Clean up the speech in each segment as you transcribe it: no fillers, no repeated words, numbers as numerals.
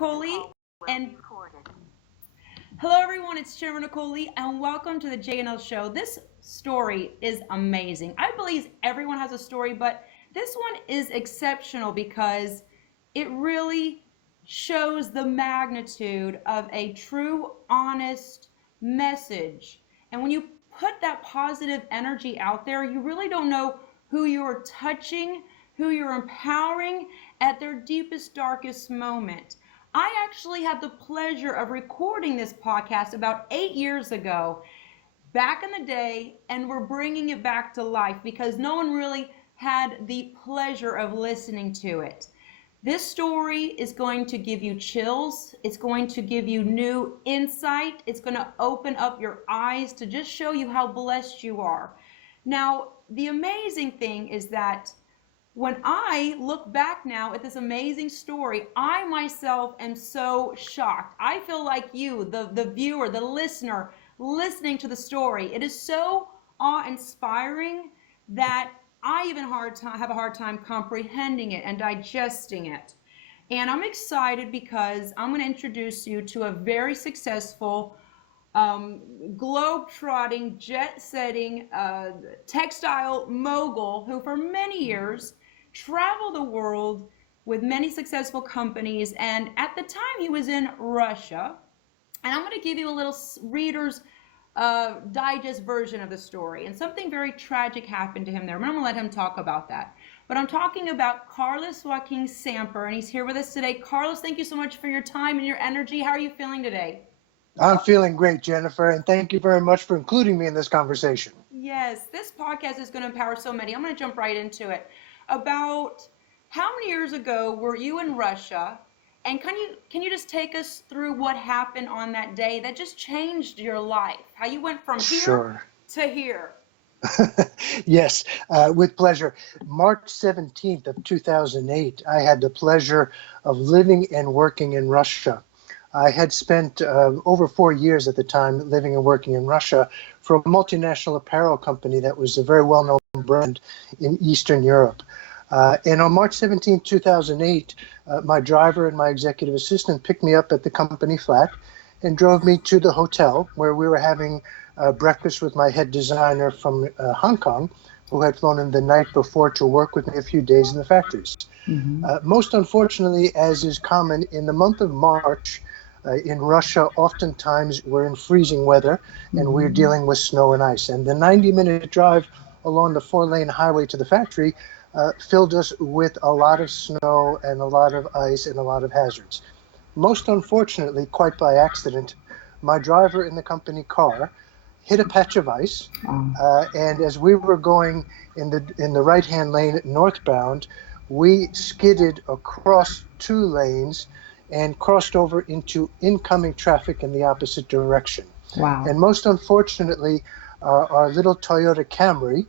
Nicole and hello everyone, it's Chairman Nicole and welcome to the JNL Show. This story is amazing. I believe everyone has a story, but this one is exceptional because it really shows the magnitude of a true, honest message. And when you put that positive energy out there, you really don't know who you're touching, who you're empowering at their deepest, darkest moment. I actually had the pleasure of recording this podcast about 8 years ago, back in the day, and we're bringing it back to life because no one really had the pleasure of listening to it. This story is going to give you chills. It's going to give you new insight. It's going to open up your eyes to just show you how blessed you are. Now, the amazing thing is that when I look back now at this amazing story, I myself am so shocked. I feel like you, the viewer, the listener, listening to the story. It is so awe-inspiring that I even have a hard time comprehending it and digesting it. And I'm excited because I'm going to introduce you to a very successful globe-trotting, jet-setting textile mogul who for many years traveled the world with many successful companies. And at the time he was in Russia. And I'm going to give you a little reader's digest version of the story. And something very tragic happened to him there. I'm going to let him talk about that. But I'm talking about Carlos Joaquin Samper, and he's here with us today. Carlos, thank you so much for your time and your energy. How are you feeling today? I'm feeling great, Jennifer, and thank you very much for including me in this conversation. Yes, this podcast is going to empower so many. I'm going to jump right into it. About how many years ago were you in Russia? And can you just take us through what happened on that day that just changed your life? How you went from here to here? Yes, with pleasure. March 17th of 2008, I had the pleasure of living and working in Russia. I had spent over 4 years at the time living and working in Russia for a multinational apparel company that was a very well-known brand in Eastern Europe. And on March 17, 2008, my driver and my executive assistant picked me up at the company flat and drove me to the hotel where we were having breakfast with my head designer from Hong Kong, who had flown in the night before to work with me a few days in the factories. Mm-hmm. Most unfortunately, as is common in the month of March, in Russia, oftentimes we're in freezing weather and we're dealing with snow and ice. And the 90-minute drive along the 4-lane highway to the factory filled us with a lot of snow and a lot of ice and a lot of hazards. Most unfortunately, quite by accident, my driver in the company car hit a patch of ice, and as we were going in the right-hand lane northbound, we skidded across 2 lanes and crossed over into incoming traffic in the opposite direction. Wow. And most unfortunately, our little Toyota Camry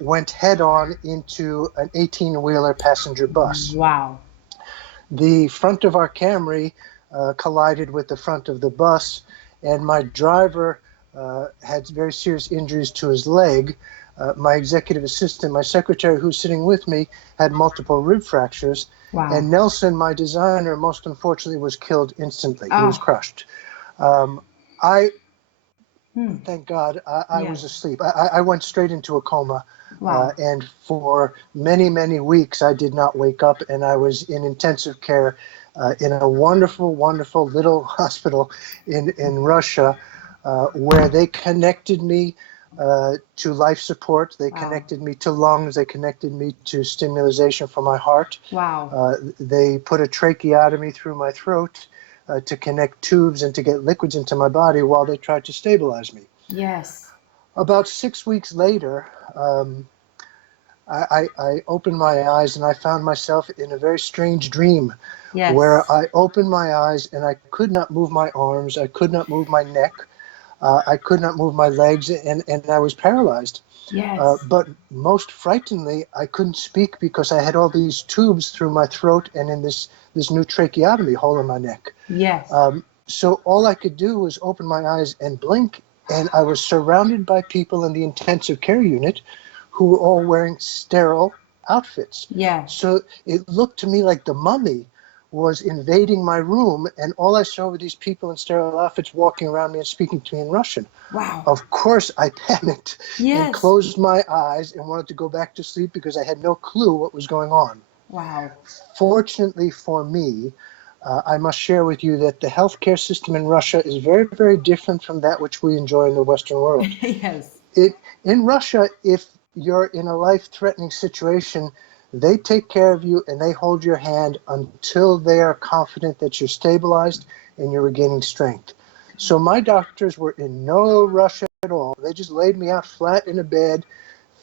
went head-on into an 18-wheeler passenger bus. Wow. The front of our Camry collided with the front of the bus, and my driver had very serious injuries to his leg. My executive assistant, my secretary who's sitting with me, had multiple rib fractures. Wow. And Nelson, my designer, most unfortunately was killed instantly. He was crushed. Thank God, I was asleep. I went straight into a coma. Wow. And for many, many weeks, I did not wake up, and I was in intensive care in a wonderful, wonderful little hospital in Russia where they connected me to life support. They connected me to lungs. They connected me to stimulation for my heart. Wow. They put a tracheotomy through my throat to connect tubes and to get liquids into my body while they tried to stabilize me. Yes. About 6 weeks later, I opened my eyes and I found myself in a very strange dream. Yes. Where I opened my eyes and I could not move my arms. I could not move my neck. I could not move my legs, and I was paralyzed. Yes. But most frighteningly, I couldn't speak because I had all these tubes through my throat and in this new tracheotomy hole in my neck. Yes. So all I could do was open my eyes and blink, and I was surrounded by people in the intensive care unit who were all wearing sterile outfits. Yeah. So it looked to me like the mummy was invading my room, and all I saw were these people in sterile outfits walking around me and speaking to me in Russian. Wow. Of course, I panicked and Yes. closed my eyes and wanted to go back to sleep because I had no clue what was going on. Wow. Fortunately for me, I must share with you that the healthcare system in Russia is very, very different from that which we enjoy in the Western world. Yes. In Russia, if you're in a life-threatening situation, they take care of you and they hold your hand until they are confident that you're stabilized and you're regaining strength. So my doctors were in no rush at all. They just laid me out flat in a bed,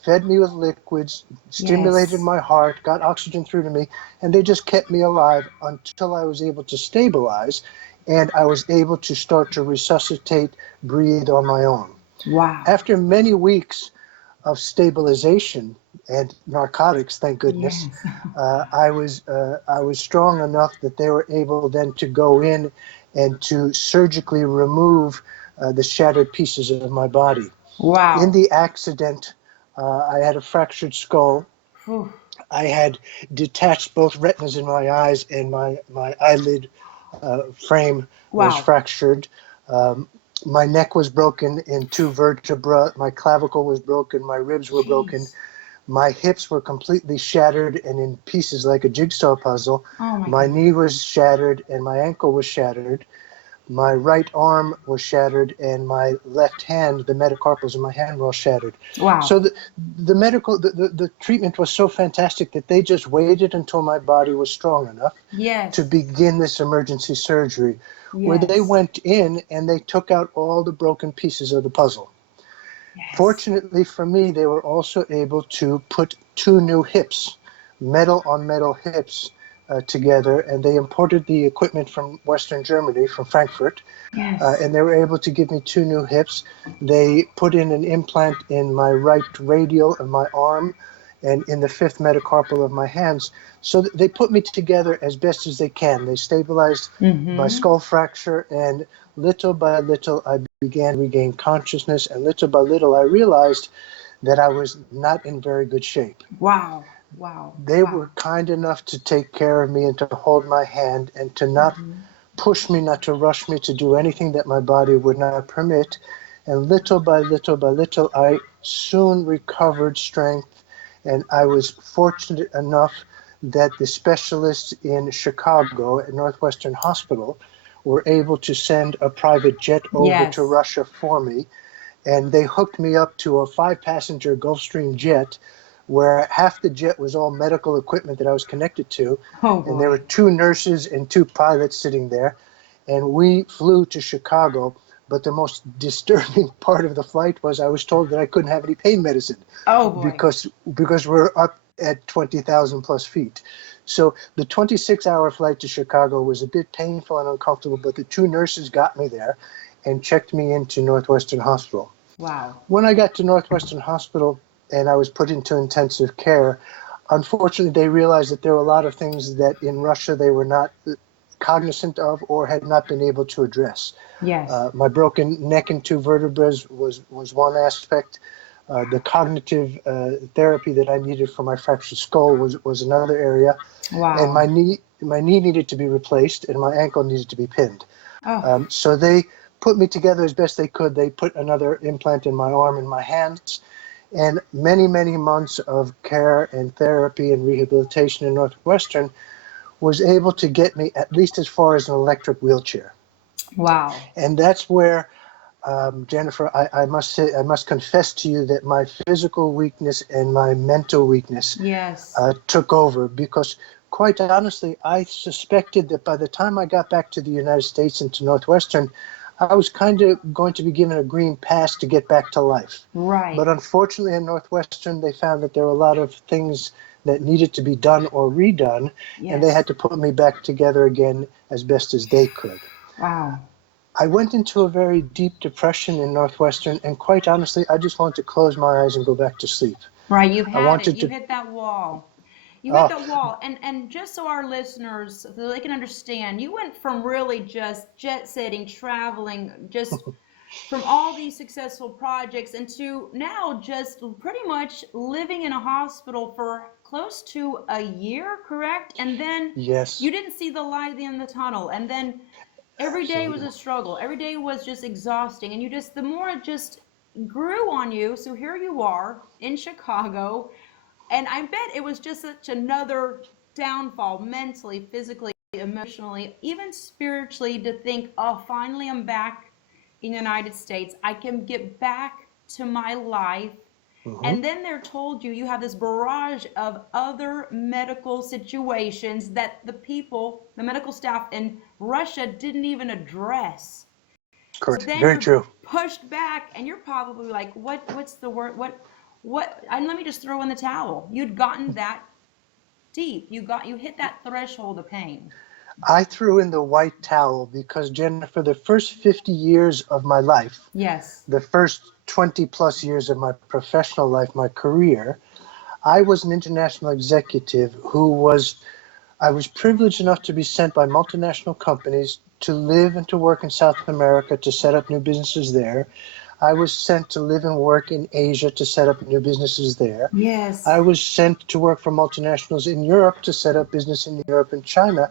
fed me with liquids, stimulated Yes. my heart, got oxygen through to me, and they just kept me alive until I was able to stabilize and I was able to start to resuscitate, breathe on my own. Wow. After many weeks of stabilization and narcotics, thank goodness, Yes. I was strong enough that they were able then to go in and to surgically remove the shattered pieces of my body. In Wow. the accident, I had a fractured skull. Whew. I had detached both retinas in my eyes, and my eyelid frame was Wow. fractured. Um, my neck was broken in two vertebrae. My clavicle was broken. My ribs were broken. Jeez. My hips were completely shattered and in pieces like a jigsaw puzzle. Oh my My knee goodness. was shattered and my ankle was shattered. My right arm was shattered and my left hand, the metacarpals in my hand, were all shattered. Wow. So the treatment was so fantastic that they just waited until my body was strong enough to Yes. begin this emergency surgery, where they Yes. went in and they took out all the broken pieces of the puzzle. Yes. Fortunately for me, they were also able to put two new hips, metal on metal hips, together, and they imported the equipment from Western Germany, from Frankfurt, Yes. and they were able to give me two new hips. They put in an implant in my right radial of my arm and in the fifth metacarpal of my hands. So they put me together as best as they can. They stabilized my Mm-hmm. skull fracture, and little by little I began to regain consciousness, and little by little I realized that I was not in very good shape. Wow. Wow. They Wow. were kind enough to take care of me and to hold my hand and to not Mm-hmm. push me, not to rush me to do anything that my body would not permit. And little by little by little, I soon recovered strength. And I was fortunate enough that the specialists in Chicago at Northwestern Hospital were able to send a private jet over to Yes. Russia for me. And they hooked me up to a 5-passenger Gulfstream jet where half the jet was all medical equipment that I was connected to. Oh And there were boy. 2 nurses and 2 pilots sitting there. And we flew to Chicago. But the most disturbing part of the flight was I was told that I couldn't have any pain medicine Oh boy. because we're up at 20,000 plus feet. So the 26-hour flight to Chicago was a bit painful and uncomfortable, but the 2 nurses got me there and checked me into Northwestern Hospital. Wow. When I got to Northwestern Hospital and I was put into intensive care, unfortunately, they realized that there were a lot of things that in Russia they were not cognizant of or had not been able to address. Yes. My broken neck and 2 vertebrae was one aspect. The cognitive therapy that I needed for my fractured skull was another area, and Wow. my knee needed to be replaced and my ankle needed to be pinned. Oh. So they put me together as best they could. They put another implant in my arm and my hands, and many, many months of care and therapy and rehabilitation in Northwestern was able to get me at least as far as an electric wheelchair. Wow. And that's where, Jennifer, I must say, I must confess to you that my physical weakness and my mental weakness Yes. took over because, quite honestly, I suspected that by the time I got back to the United States and to Northwestern, I was kind of going to be given a green pass to get back to life. Right. But unfortunately, in Northwestern, they found that there were a lot of things that needed to be done or redone, and they Yes. had to put me back together again as best as they could. Wow. I went into a very deep depression in Northwestern, and quite honestly, I just wanted to close my eyes and go back to sleep. Right. You've I had it. wanted You to, hit that wall. You hit oh, that wall. And just so our listeners, so they can understand, you went from really just jet setting, traveling, just from all these successful projects into now just pretty much living in a hospital for close to a year, correct? And then Yes, you didn't see the light at the end of the tunnel. And then every day was absolutely. a struggle. Every day was just exhausting. And you just, the more it just grew on you. So here you are in Chicago. And I bet it was just such another downfall mentally, physically, emotionally, even spiritually to think, oh, finally I'm back in the United States. I can get back to my life. Hmm. And then they're told you have this barrage of other medical situations that the people, the medical staff in Russia didn't even address. So Correct. then Very you're true. pushed back and you're probably like, what's the word? What, and let me just throw in the towel. You'd gotten that deep. You hit that threshold of pain. I threw in the white towel because, Jennifer, the first 50 years of my life, Yes. the first 20 plus years of my professional life, my career, I was an international executive I was privileged enough to be sent by multinational companies to live and to work in South America to set up new businesses there. I was sent to live and work in Asia to set up new businesses there. Yes. I was sent to work for multinationals in Europe to set up business in Europe and China.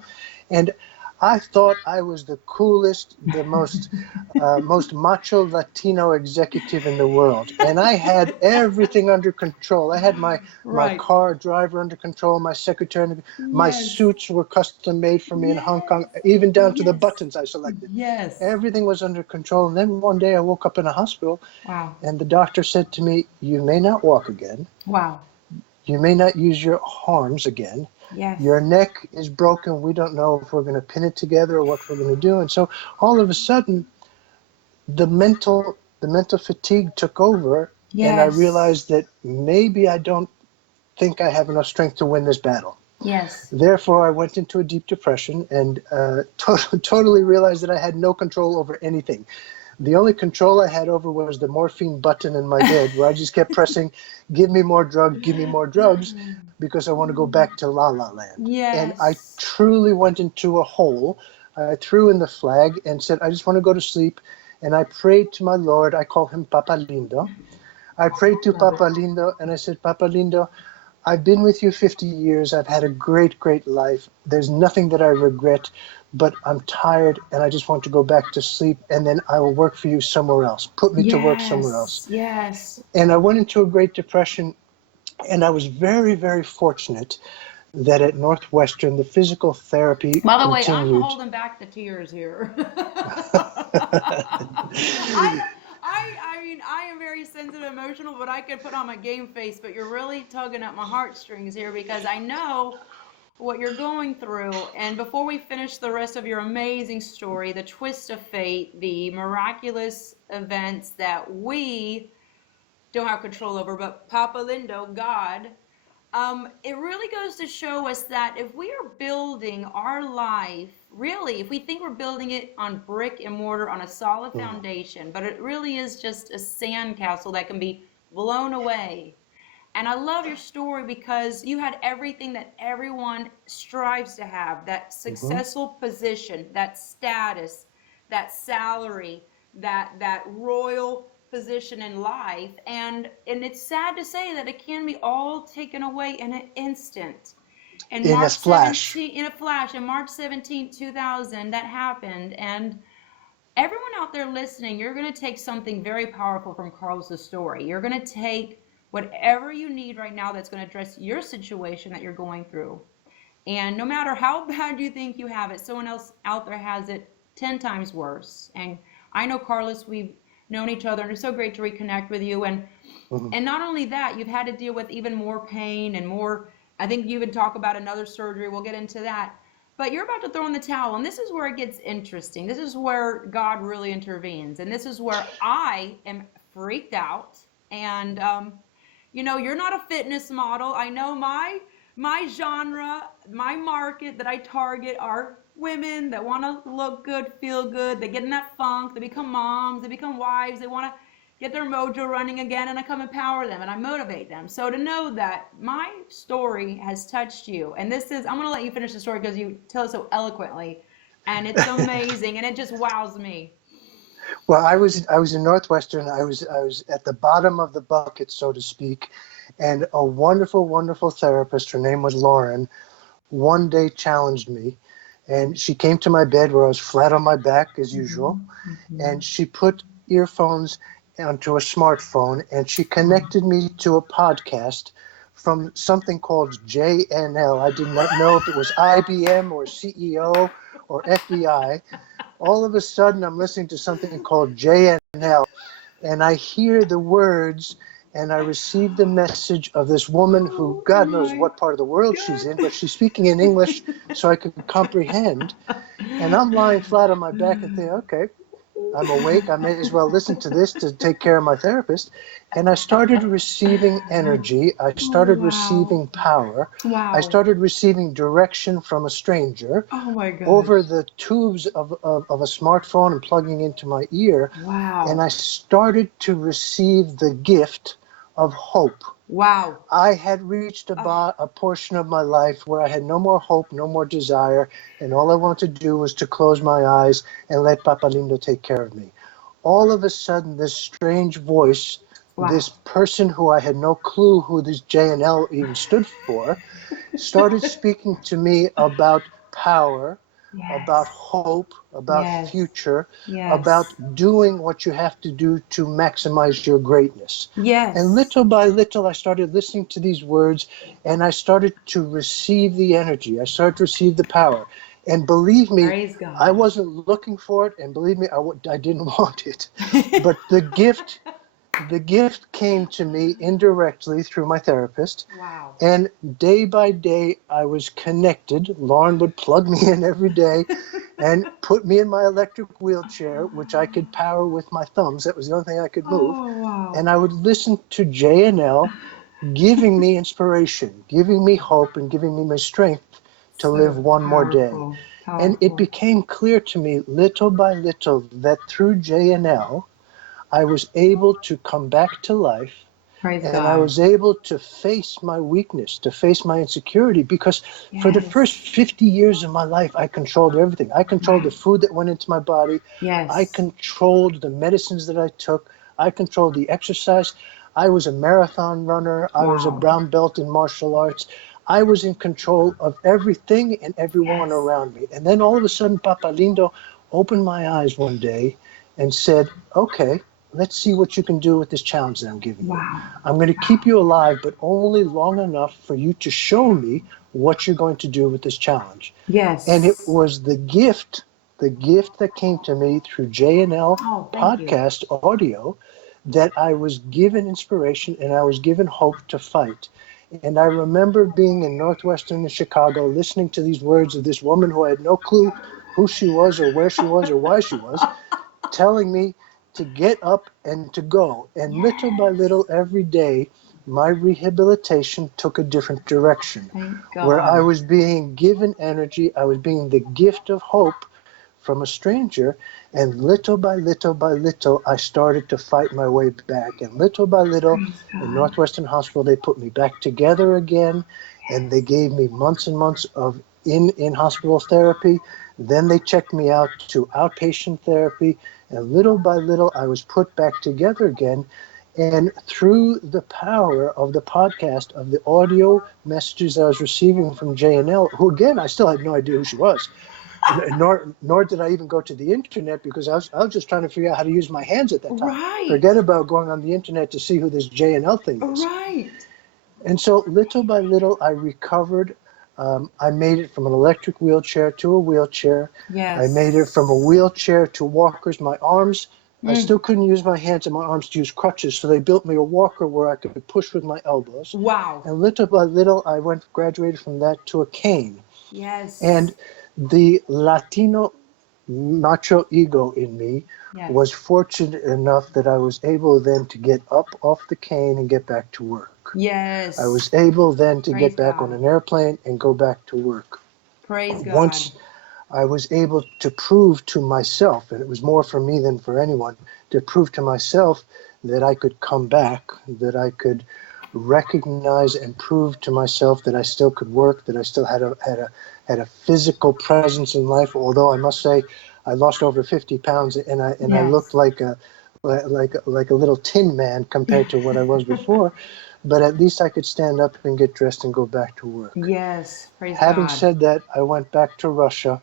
And I thought I was the coolest, the most macho Latino executive in the world. And I had everything under control. I had my Right. car driver under control, my secretary, my Yes. suits were custom made for me in Hong Yes. Kong, even down to the Yes. buttons I selected. Yes. Everything was under control. And then one day I woke up in a hospital Wow. and the doctor said to me, "You may not walk again. Wow. You may not use your arms again. Your Yes. neck is broken. We don't know if we're going to pin it together or what we're going to do." And so all of a sudden, the mental fatigue took over, and I Yes. realized that maybe I don't think I have enough strength to win this battle. Yes. Therefore, I went into a deep depression and totally realized that I had no control over anything. The only control I had over was the morphine button in my bed, where I just kept pressing, "Give me more drugs, give me more drugs," because I want to go back to La La Land. And I Yes. truly went into a hole. I threw in the flag and said, "I just want to go to sleep." And I prayed to my Lord. I call him Papa Lindo. I prayed to Love it. Papa Lindo and I said, "Papa Lindo, I've been with you 50 years. I've had a great, great life. There's nothing that I regret, but I'm tired and I just want to go back to sleep, and then I will work for you somewhere else. Put me to work somewhere else." Yes. Yes. And I went into a Great Depression, and I was very, very fortunate that at Northwestern, the physical therapy By the way, I'm continued. holding back the tears here. I mean, I am very sensitive, emotional, but I could put on my game face. But you're really tugging at my heartstrings here because I know what you're going through. And before we finish the rest of your amazing story, the twist of fate, the miraculous events that we don't have control over, but Papa Lindo, God, it really goes to show us that if we are building our life, really, if we think we're building it on brick and mortar, on a solid Mhm. foundation, but it really is just a sandcastle that can be blown away. And I love your story because you had everything that everyone strives to have, that Mhm. successful position, that status, that salary, that royal position in life. And it's sad to say that it can be all taken away in an instant. And In a March splash. 17th, in a flash, in March 2000, that happened. And everyone out there listening, you're going to take something very powerful from Carlos's story. You're going to take whatever you need right now that's going to address your situation that you're going through. And no matter how bad you think you have it, someone else out there has it 10 times worse. And I know, Carlos, we've known each other, and it's so great to reconnect with you. Mhm. And not only that, you've had to deal with even more pain and more. I think you would talk about another surgery. We'll get into that. But you're about to throw in the towel, and this is where it gets interesting. This is where God really intervenes, and this is where I am freaked out. And you're not a fitness model. I know my genre, my market that I target are women that want to look good, feel good. They get in that funk. They become moms. They become wives. They want to get their mojo running again, and I come empower them and I motivate them. So to know that my story has touched you, and this is, I'm going to let you finish the story because you tell it so eloquently, and it's amazing, and it just wows me. Well, I was in Northwestern. I was at the bottom of the bucket, so to speak, and a wonderful, wonderful therapist. Her name was Lauren. One day challenged me, and she came to my bed where I was flat on my back as usual, and she put earphones onto a smartphone, and she connected me to a podcast from something called JNL. I did not know if it was IBM or CEO or FBI. All of a sudden, I'm listening to something called JNL, and I hear the words, and I receive the message of this woman who, God knows what part of the world she's in, but she's speaking in English so I could comprehend. And I'm lying flat on my back and think, okay, I'm awake. I may as well listen to this to take care of my therapist. And I started receiving energy. I started Wow. receiving power. I Wow. started receiving direction from a stranger Oh my gosh. over the tubes of a smartphone and plugging into my ear. And Wow. I started to receive the gift of hope. Wow. I had reached Oh, a portion of my life where I had no more hope, no more desire, and all I wanted to do was to close my eyes and let Papa Lindo take care of me. All of a sudden, this strange voice, wow. this person who I had no clue who this JNL even stood for, started speaking to me about power, about Yes. hope, about Yes. future, Yes. about doing what you have to do to maximize your greatness. And Yes. little by little, I started listening to these words, and I started to receive the energy. I started to receive the power. And believe me, Praise I God. wasn't looking for it, and believe me, I didn't want it. But the gift came to me indirectly through my therapist. Wow. And day by day, I was connected. Lauren would plug me in every day and put me in my electric wheelchair, which I could power with my thumbs. That was the only thing I could move. Oh, wow. And I would listen to JNL giving me inspiration, giving me hope, and giving me my strength to live So one more day. powerful. And it Powerful. became clear to me little by little that through JNL, I was able to come back to life, Praise and I God. was able to face my weakness, to face my insecurity, because for the Yes. first 50 years of my life, I controlled everything. I controlled the Right. food that went into my body. I Yes. controlled the medicines that I took. I controlled the exercise. I was a marathon runner. I was a Wow. brown belt in martial arts. I was in control of everything and everyone Yes. around me. And then all of a sudden, Papa Lindo opened my eyes one day and said, okay, let's see what you can do with this challenge that I'm giving you. Wow. I'm going to keep you alive, but only long enough for you to show me what you're going to do with this challenge. And it Yes. was the gift that came to me through JNL Oh, thank you. podcast audio, that I was given inspiration and I was given hope to fight. And I remember being in Northwestern in Chicago, listening to these words of this woman who I had no clue who she was or where she was or why she was, telling me to get up and to go. And little by Yes. little, every day, my rehabilitation took a different direction, Thank where I God. was being given energy, I was being the gift of hope from a stranger, and little by little, I started to fight my way back. And little by little, Praise in God. Northwestern Hospital, they put me back together again, and they gave me months and months of in hospital therapy. Then they checked me out to outpatient therapy, and little by little, I was put back together again. And through the power of the podcast, of the audio messages I was receiving from JNL, who again, I still had no idea who she was, nor did I even go to the internet, because I was just trying to figure out how to use my hands at that time. Right. Forget about going on the internet to see who this JNL thing is. Right. And so little by little, I recovered. I made it from an electric wheelchair to a wheelchair. I made it from a Yes. wheelchair to walkers. My arms, I Mm. still couldn't use my hands and my arms to use crutches, so they built me a walker where I could push with my elbows. Wow. And little by little, I graduated from that to a cane. Yes. And the Latino macho ego in me Yes. was fortunate enough that I was able then to get up off the cane and get back to work. I Yes. was able then to Praise get back on God. an airplane and go back to work. Praise God. Once I was able to prove to myself, and it was more for me than for anyone, to prove to myself that I could come back, that I could recognize and prove to myself that I still could work, that I still had a physical presence in life. Although I must say, I lost over 50 pounds, and I looked Yes. like a little tin man compared to what I was before. But at least I could stand up and get dressed and go back to work. Yes. Praise Having God. said that, I went back to Russia.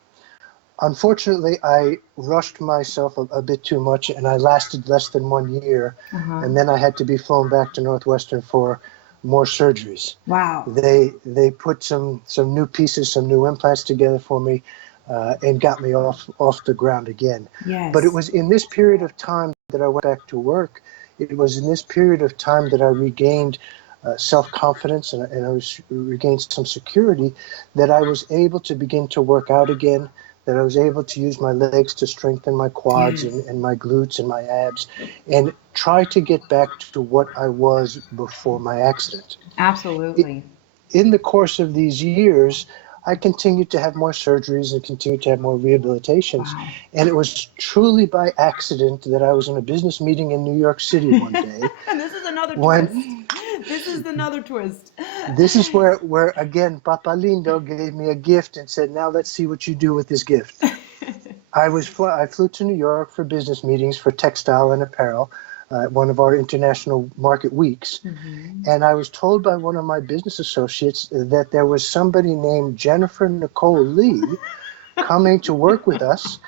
Unfortunately, I rushed myself a bit too much, and I lasted less than 1 year, Uh-huh. and then I had to be flown back to Northwestern for more surgeries. Wow. They put some new pieces, some new implants together for me, and got me off the ground again. But it Yes. was in this period of time that I went back to work. It was in this period of time that I regained self-confidence, and regained some security, that I was able to begin to work out again, that I was able to use my legs to strengthen my quads Yes. and my glutes and my abs, and try to get back to what I was before my accident. Absolutely. In the course of these years, I continued to have more surgeries and continued to have more rehabilitations. Wow. And it was truly by accident that I was in a business meeting in New York City one day And this is another when twist. This is another twist. this is where again, Papa Lindo gave me a gift and said, now let's see what you do with this gift. I flew to New York for business meetings for textile and apparel at one of our international market weeks. Mhm. And I was told by one of my business associates that there was somebody named Jennifer Nicole Lee coming to work with us,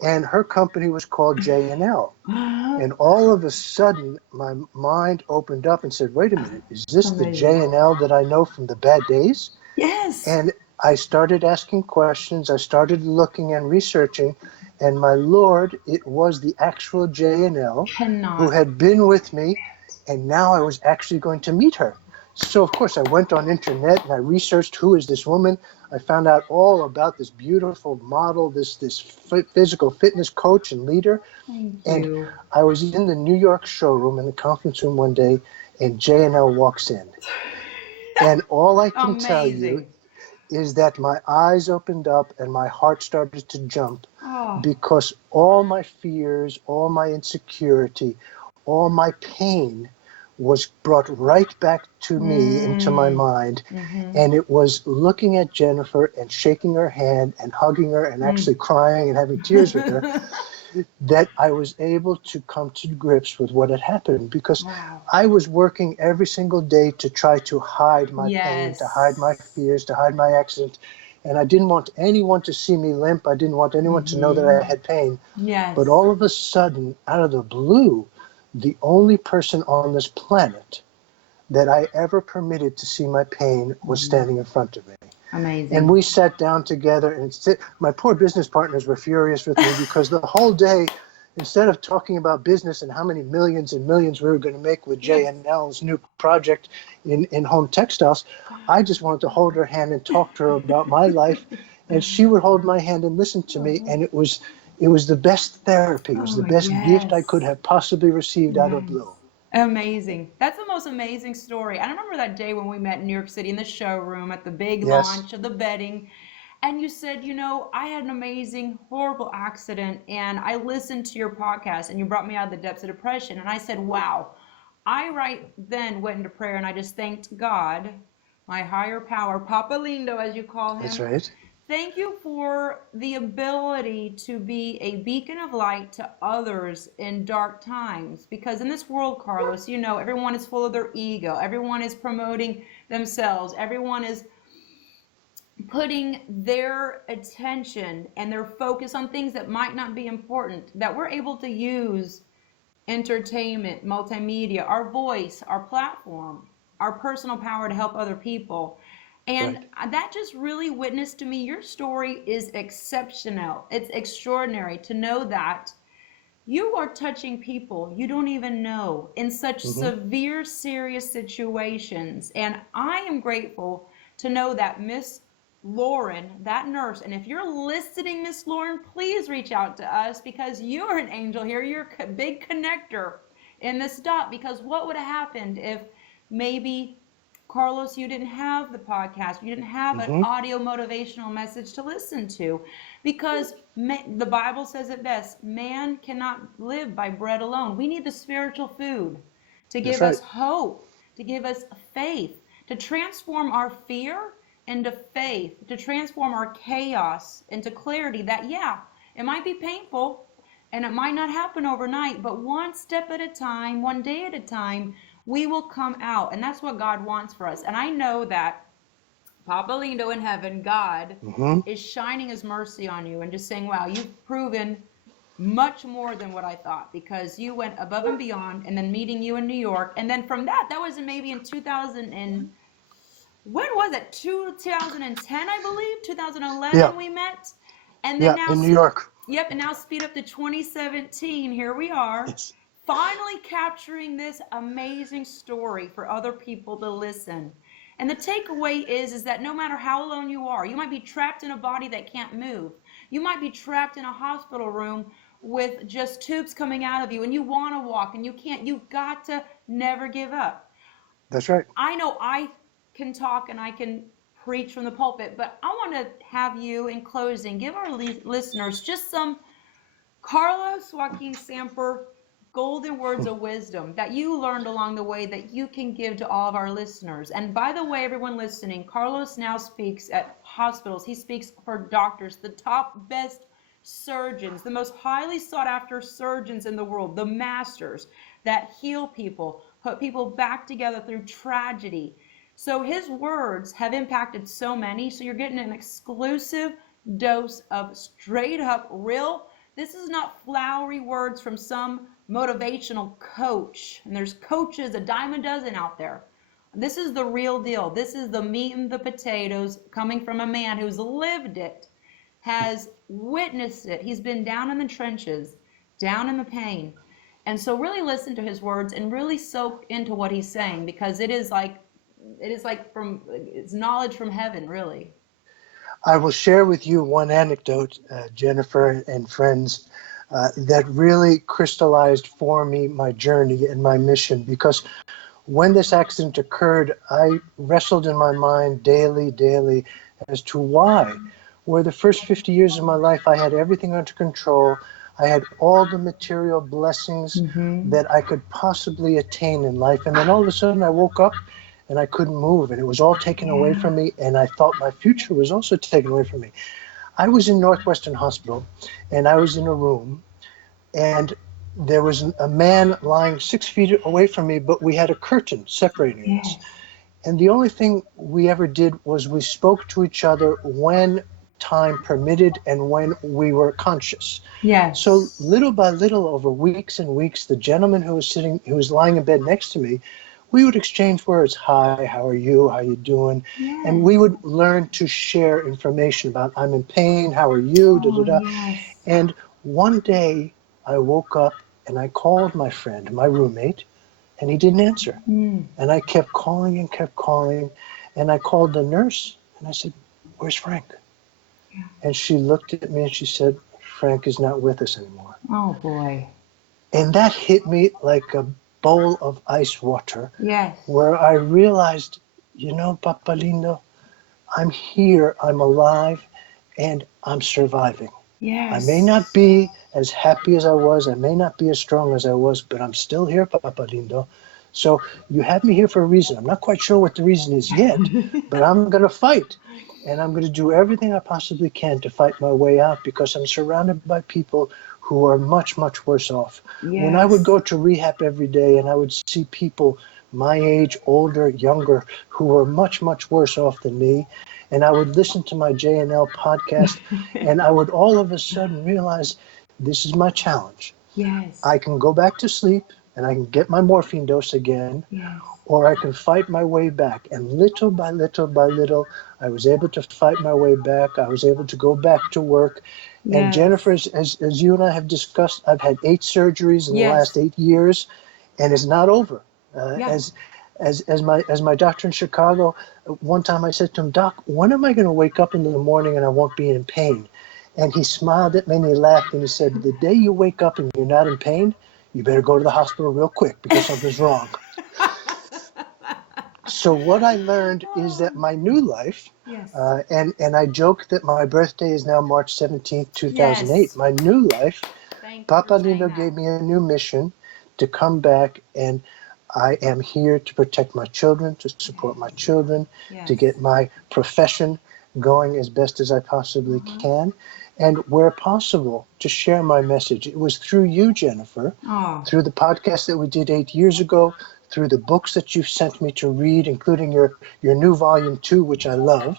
and her company was called JNL. And all of a sudden, my mind opened up and said, wait a minute, is this the Amazing. JNL that I know from the bad days? Yes. And I started asking questions. I started looking and researching. And my Lord, it was the actual JNL who Cannot. had been with me. And now I was actually going to meet her. So, of course, I went on internet and I researched, who is this woman? I found out all about this beautiful model, this physical fitness coach and leader. Thank And you. I was in the New York showroom in the conference room one day, and JNL walks in. And all I can tell you Amazing. is that my eyes opened up and my heart started to jump, Oh. because all my fears, all my insecurity, all my pain was brought right back to me into my Mm. mind. Mhm. And it was looking at Jennifer and shaking her hand and hugging her and Mm. actually crying and having tears with her, that I was able to come to grips with what had happened, because Wow. I was working every single day to try to hide my pain, to hide my Yes. fears, to hide my accident. And I didn't want anyone to see me limp. I didn't want anyone to know that I Mhm. had pain. But Yes. all of a sudden, out of the blue, the only person on this planet that I ever permitted to see my pain was Mhm. standing in front of me. And Amazing. we sat down together, and my poor business partners were furious with me, because the whole day, instead of talking about business and how many millions and millions we were going to make with Yes. JNL's new project in home textiles, I just wanted to hold her hand and talk to her about my life. And she would hold my hand and listen to me. And it was the best therapy. It was the Oh, best gift I could yes. have possibly received out of Yes. blue. Amazing. That's the most amazing story. I remember that day when we met in New York City in the showroom at the big Yes, launch of the bedding. And you said, I had an amazing, horrible accident, and I listened to your podcast, and you brought me out of the depths of depression. And I said, wow. I right then went into prayer, and I just thanked God, my higher power, Papa Lindo, as you call that's him. right. Thank you for the ability to be a beacon of light to others in dark times. Because in this world, Carlos, everyone is full of their ego. Everyone is promoting themselves. Everyone is putting their attention and their focus on things that might not be important. That we're able to use entertainment, multimedia, our voice, our platform, our personal power to help other people. And Right. that just really witnessed to me. Your story is exceptional. It's extraordinary to know that you are touching people you don't even know in such Hmm. severe, serious situations. And I am grateful to know that Miss Lauren, that nurse, and if you're listening, Miss Lauren, please reach out to us, because you're an angel here. You're a big connector in this dot. Because what would have happened if maybe, Carlos, you didn't have the podcast, you didn't have an Hmm. audio motivational message to listen to? Because the Bible says it best, man cannot live by bread alone. We need the spiritual food to That's give right. us hope, to give us faith, to transform our fear into faith, to transform our chaos into clarity. That, yeah, It might be painful and it might not happen overnight, but one step at a time, one day at a time, we will come out. And that's what God wants for us. And I know that Papa Lindo in heaven, God, Hmm. is shining his mercy on you and just saying, wow, you've proven much more than what I thought, because you went above and beyond, and then meeting you in New York. And then from that was maybe in 2000 and when was it? 2010, I believe, Yeah, 2011 we met. And then yeah, now, in New York. yep, and now speed up to 2017. Here we are, Yes. finally capturing this amazing story for other people to listen. And the takeaway is that no matter how alone you are, you might be trapped in a body that can't move. You might be trapped in a hospital room with just tubes coming out of you, and you want to walk and you can't. You've got to never give up. That's right. I know I can talk and I can preach from the pulpit, but I want to have you, in closing, give our listeners just some Carlos Joaquin Samper golden words of wisdom that you learned along the way that you can give to all of our listeners. And by the way, everyone listening, Carlos now speaks at hospitals. He speaks for doctors, the top best surgeons, the most highly sought after surgeons in the world, the masters that heal people, put people back together through tragedy. So his words have impacted so many. So you're getting an exclusive dose of straight up real. This is not flowery words from some motivational coach. And there's coaches, a dime a dozen out there. This is the real deal. This is the meat and the potatoes coming from a man who's lived it, has witnessed it. He's been down in the trenches, down in the pain. And so really listen to his words and really soak into what he's saying, because it's knowledge from heaven, really. I will share with you one anecdote, Jennifer and friends, that really crystallized for me my journey and my mission. Because when this accident occurred, I wrestled in my mind daily, as to why. Where the first 50 years of my life, I had everything under control. I had all the material blessings that I could possibly attain in life. And then all of a sudden I woke up and I couldn't move, and it was all taken away from me, and I thought my future was also taken away from me. I was in Northwestern Hospital, and I was in a room, and there was a man lying 6 feet away from me, but we had a curtain separating us. And the only thing we ever did was we spoke to each other when time permitted and when we were conscious. Yes. So little by little, over weeks and weeks, the gentleman who was lying in bed next to me, we would exchange words. Hi, how are you? How are you doing? Yes. And we would learn to share information about, I'm in pain, how are you? Yes. And one day I woke up and I called my friend, my roommate, and he didn't answer. And I kept calling and kept calling. And I called the nurse and I said, where's Frank? And she looked at me and she said, Frank is not with us anymore. Oh, boy. And that hit me like a bowl of ice water. Yes. Where I realized, Papa Lindo, I'm here, I'm alive, and I'm surviving. Yes. I may not be as happy as I was, I may not be as strong as I was, but I'm still here, Papa Lindo. So you have me here for a reason. I'm not quite sure what the reason is yet, but I'm going to fight. And I'm going to do everything I possibly can to fight my way out, because I'm surrounded by people who are much, much worse off. Yes. When I would go to rehab every day and I would see people my age, older, younger, who were much, much worse off than me, and I would listen to my JNL podcast, and I would all of a sudden realize this is my challenge. Yes. I can go back to sleep and I can get my morphine dose again, Yes. or I can fight my way back. And little by little, I was able to fight my way back. I was able to go back to work. Yes. And Jennifer, as you and I have discussed, I've had 8 surgeries in the last 8 years, and it's not over. As my doctor in Chicago, one time I said to him, Doc, when am I going to wake up in the morning and I won't be in pain? And he smiled at me and he laughed and he said, the day you wake up and you're not in pain, you better go to the hospital real quick because something's wrong. So what I learned is that my new life, and I joke that my birthday is now March 17th, 2008. Yes. My new life, Papa Lindo that. gave me a new mission to come back, and I am here to protect my children, to support my children, to get my profession going as best as I possibly can. and where possible to share my message. It was through you, Jennifer, Oh, through the podcast that we did 8 years ago, through the books that you've sent me to read, including your new volume 2, which I love.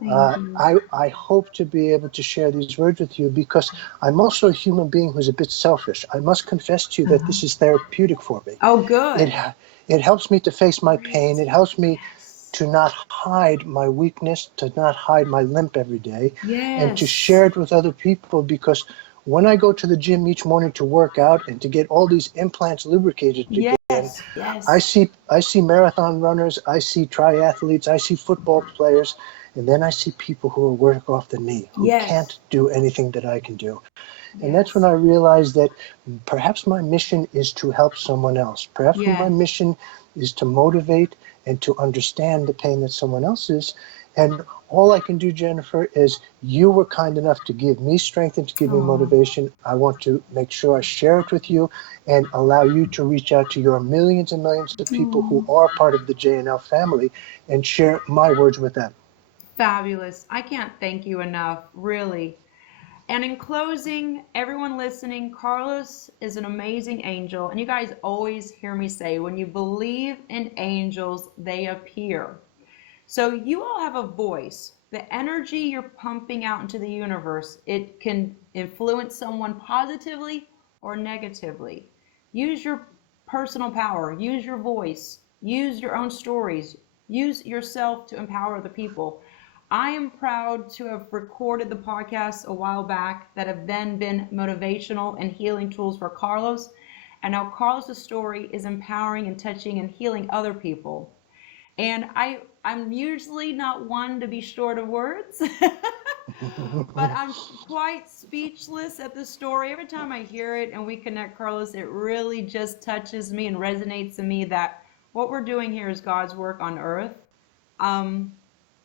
thank you. I hope to be able to share these words with you because I'm also a human being who's a bit selfish. I must confess to you that this is therapeutic for me. Oh, good. It, it helps me to face my pain. Great. It helps me Yes. to not hide my weakness, to not hide my limp every day, and to Yes. share it with other people because when I go to the gym each morning to work out and to get all these implants lubricated again, Yes. I Yes. see marathon runners, I see triathletes, I see football players, and then I see people who are work off the knee, who can't Yes. do anything that I can do. And that's when Yes. I realized that perhaps my mission is to help someone else. Perhaps my Yes. mission is to motivate and to understand the pain that someone else is. And all I can do, Jennifer, is you were kind enough to give me strength and to give me Oh. motivation. I want to make sure I share it with you and allow you to reach out to your millions and millions of people who Oh. are part of the JNL family and share my words with them. Fabulous. I can't thank you enough, really. And in closing, everyone listening, Carlos is an amazing angel. And you guys always hear me say, when you believe in angels, they appear. So you all have a voice. The energy you're pumping out into the universe, it can influence someone positively or negatively. Use your personal power, use your voice, use your own stories, use yourself to empower other people. I am proud to have recorded the podcast a while back that have then been motivational and healing tools for Carlos. And now Carlos's story is empowering and touching and healing other people. And I'm usually not one to be short of words, but I'm quite speechless at the story. Every time I hear it and we connect, Carlos, it really just touches me and resonates in me that what we're doing here is God's work on earth. Um,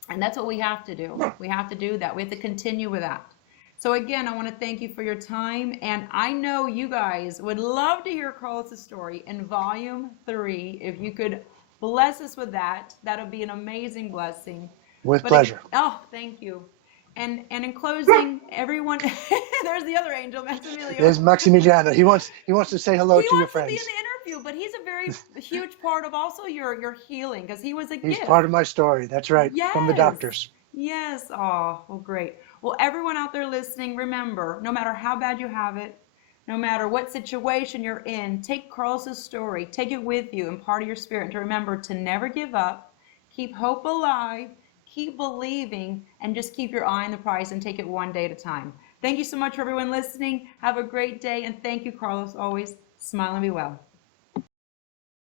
and that's what we have to do. We have to do that. We have to continue with that. So again, I want to thank you for your time. And I know you guys would love to hear Carlos's story in volume 3. If you could bless us with that, that would be an amazing blessing. With But pleasure. oh, thank you. And in closing, everyone, there's the other angel, Maximiliano. There's Maximiliano. He wants to say hello He to your wants to be in friends. the interview, but he's a very huge part of also your healing because he was a He's gift. part of my story. That's right. From the Yes. doctors. Yes. Oh, well, great. Well, everyone out there listening, remember, no matter how bad you have it, no matter what situation you're in, take Carlos's story, take it with you and part of your spirit to remember to never give up, keep hope alive, keep believing, and just keep your eye on the prize and take it one day at a time. Thank you so much for everyone listening. Have a great day, and thank you, Carlos, always. Smile and be well.